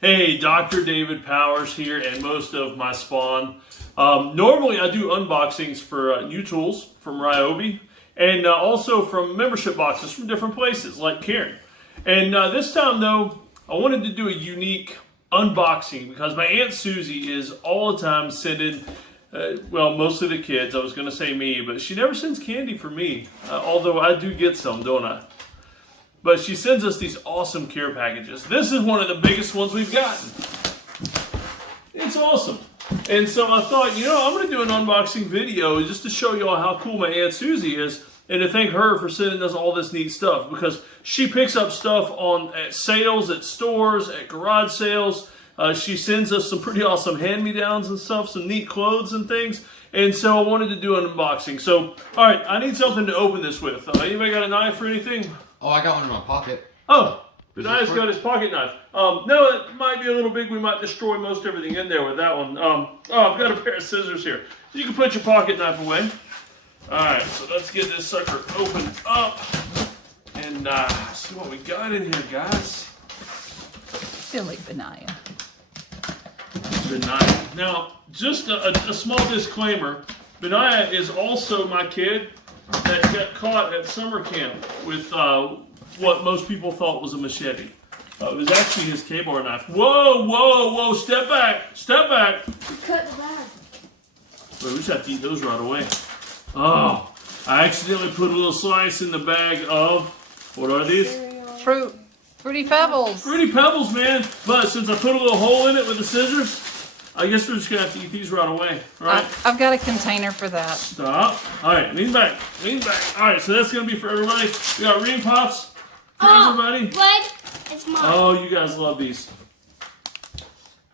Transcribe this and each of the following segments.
Hey, Dr. David Powers here, and most of my spawn. Normally I do unboxings for new tools from Ryobi, and also from membership boxes from different places like Karen. And this time though, I wanted to do a unique unboxing because my Aunt Susie is all the time sending, well, mostly the kids. I was going to say me, but she never sends candy for me, although I do get some, don't I? But she sends us these awesome care packages. This is one of the biggest ones we've gotten. It's awesome. And so I thought, you know, I'm going to do an unboxing video just to show you all how cool my Aunt Susie is and to thank her for sending us all this neat stuff because she picks up stuff at sales, at stores, at garage sales. She sends us some pretty awesome hand-me-downs and stuff, some neat clothes and things. And so I wanted to do an unboxing. So, all right, I need something to open this with. Anybody got a knife or anything? Oh, I got one in my pocket. Oh, Benaiah's got his pocket knife. No, it might be a little big. We might destroy most everything in there with that one. Oh, I've got a pair of scissors here. You can put your pocket knife away. All right, so let's get this sucker opened up and see what we got in here, guys. Silly Benaiah. Benaiah. Now, just a small disclaimer. Benaiah is also my kid that got caught at summer camp with what most people thought was a machete. It was actually his K-bar knife. Whoa, whoa, whoa, step back, step back. Cut the bag. Wait, we just have to eat those right away. Oh, I accidentally put a little slice in the bag of, what are these? Fruity Pebbles. Fruity Pebbles, man. But since I put a little hole in it with the scissors, I guess we're just going to have to eat these right away. All right? I've got a container for that. Stop. All right, lean back. Lean back. All right, so that's going to be for everybody. We got Ring Pops for everybody. What? It's mine. Oh, you guys love these.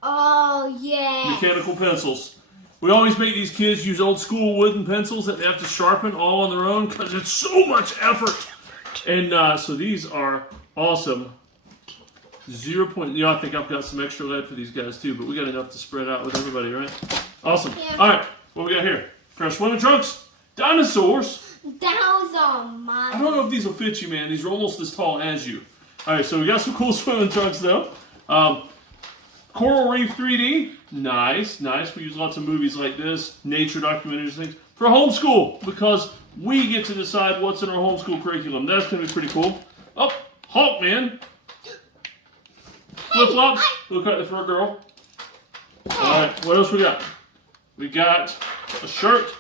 Oh, yeah. Mechanical pencils. We always make these kids use old school wooden pencils that they have to sharpen all on their own because it's so much effort. And so these are awesome. 0. You know, I think I've got some extra lead for these guys too, but we got enough to spread out with everybody, right? Awesome. Yeah. All right, what we got here? Fresh swimming trunks, dinosaurs. Those are mine. I don't know if these will fit you, man. These are almost as tall as you. All right, so we got some cool swimming trunks though. Coral Reef 3D, nice, nice. We use lots of movies like this, nature documentaries, things for homeschool because we get to decide what's in our homeschool curriculum. That's gonna be pretty cool. Oh, Hawkman. Flip flops. Look at it for a girl. All right, what else we got? We got a shirt.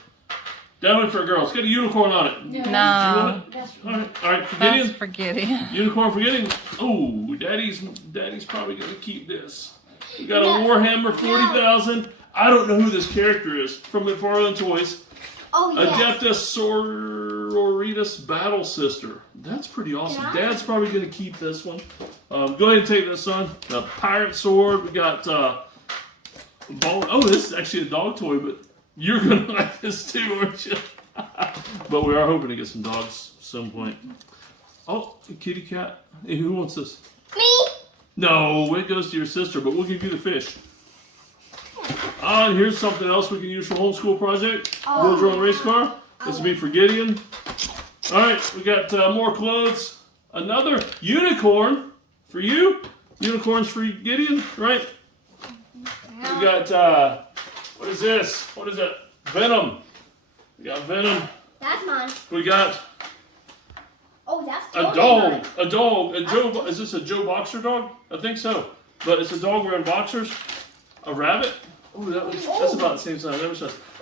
Definitely for a girl. It's got a unicorn on it. No. You want it? All right, for Gideon. That's for Gideon. Unicorn for Gideon. Oh, Daddy's probably gonna keep this. We got a Warhammer 40,000. I don't know who this character is from McFarlane Toys. Oh, yeah. Adeptus Sororitas Battle Sister. That's pretty awesome. Dad's probably going to keep this one. Go ahead and take this one. The Pirate Sword. We got ball. Oh, this is actually a dog toy, but you're going to like this too, aren't you? But we are hoping to get some dogs at some point. Oh, a kitty cat. Hey, who wants this? Me? No, it goes to your sister, but we'll give you the fish. And here's something else we can use for homeschool project. Build your own race car. This will be for Gideon. All right, we got more clothes. Another unicorn for you. Unicorns for Gideon, right? We got, what is this? What is it? Venom. We got Venom. That's mine. We got Oh, that's a totally dog. mine. A dog. A Joe. Is this a Joe Boxer dog? I think so. But it's a dog wearing boxers. A rabbit. Oh, that's about the same size.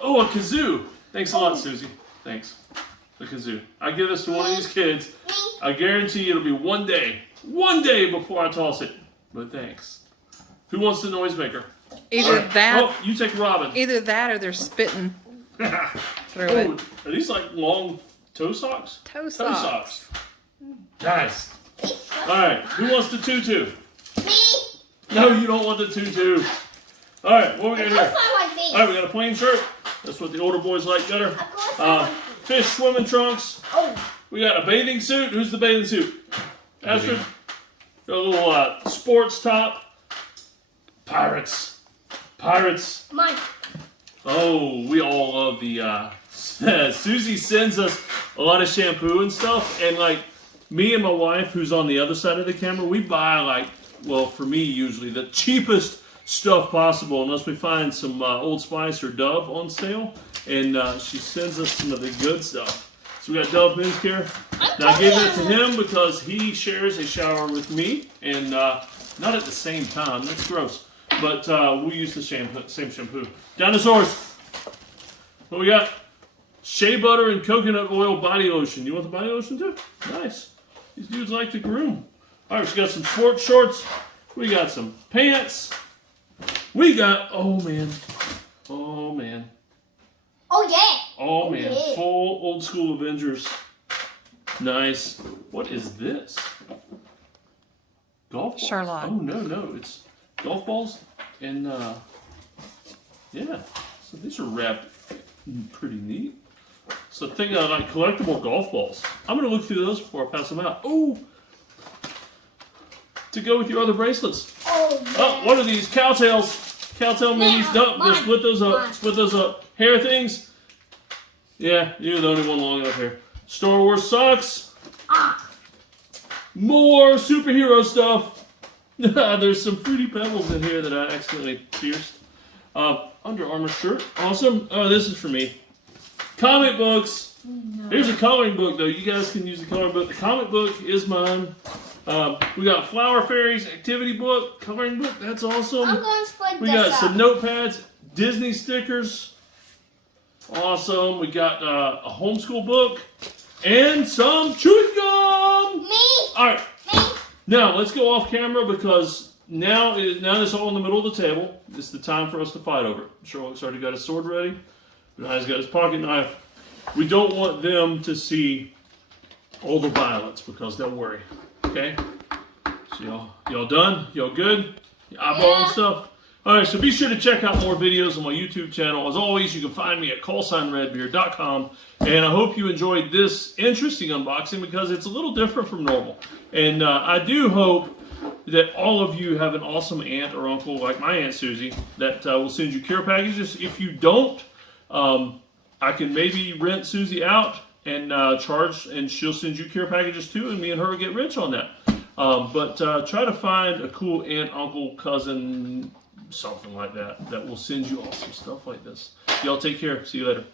Oh, a kazoo. Thanks a lot, Susie. Thanks. The kazoo. I give this to one of these kids. I guarantee you it'll be one day before I toss it. But thanks. Who wants the noisemaker? Either that. Oh, you take Robin. Either that or they're spitting through it. Oh, are these like long toe socks? Toe socks. Nice. All right. Who wants the tutu? Me? No, you don't want the tutu. All right, what we got Of here? course I like these. All right, we got a plain shirt. That's what the older boys like better. Of course I like these. Fish swimming trunks. Oh. We got a bathing suit. Who's the bathing suit? Astrid? Got a little sports top. Pirates. Mine. Oh, we all love the, Susie sends us a lot of shampoo and stuff, and like, me and my wife, who's on the other side of the camera, we buy like, well, for me usually, the cheapest stuff possible, unless we find some Old Spice or Dove on sale, and she sends us some of the good stuff. So we got Dove men's care. Now I gave that to him because he shares a shower with me, and not at the same time. That's gross. But we use the same shampoo. Dinosaurs. What we got? Shea butter and coconut oil body lotion. You want the body lotion too? Nice. These dudes like to groom. All right, so we got some sports shorts. We got some pants. We got, oh man. Oh yeah. Oh man, yeah. full old school Avengers. Nice. What is this? Golf balls. Charlotte. Oh no, it's golf balls and yeah. So these are wrapped pretty neat. So think of like collectible golf balls. I'm gonna look through those before I pass them out. Oh, to go with your other bracelets. Oh yeah. Oh, what are these? Cowtails. Cowtail minis. No, mine, just split those up. mine. Split those up. Hair things. Yeah, you're the only one long enough here. Star Wars socks. Ah. More superhero stuff. There's some Fruity Pebbles in here that I accidentally pierced. Under Armour shirt. Awesome. Oh, this is for me. Comic books. No. Here's a coloring book, though. You guys can use the coloring book. The comic book is mine. We got Flower Fairies activity book, coloring book. That's awesome. I'm gonna split We this got up. some notepads, Disney stickers. Awesome. We got a homeschool book and some chewing gum. Me. All right. Me. Now let's go off camera because now it's all in the middle of the table. It's the time for us to fight over it. Sherlock's already got his sword ready. Benai's got his pocket knife. We don't want them to see all the violence because they'll worry. Okay? So y'all done? Y'all good? Eyeball and stuff? Alright, so be sure to check out more videos on my YouTube channel. As always, you can find me at callsignredbeard.com. And I hope you enjoyed this interesting unboxing because it's a little different from normal. And I do hope that all of you have an awesome aunt or uncle like my Aunt Susie that will send you care packages. If you don't, I can maybe rent Susie out and charge, and she'll send you care packages too, and me and her will get rich on that. But try to find a cool aunt, uncle, cousin, something like that will send you awesome stuff like this. Y'all take care. See you later.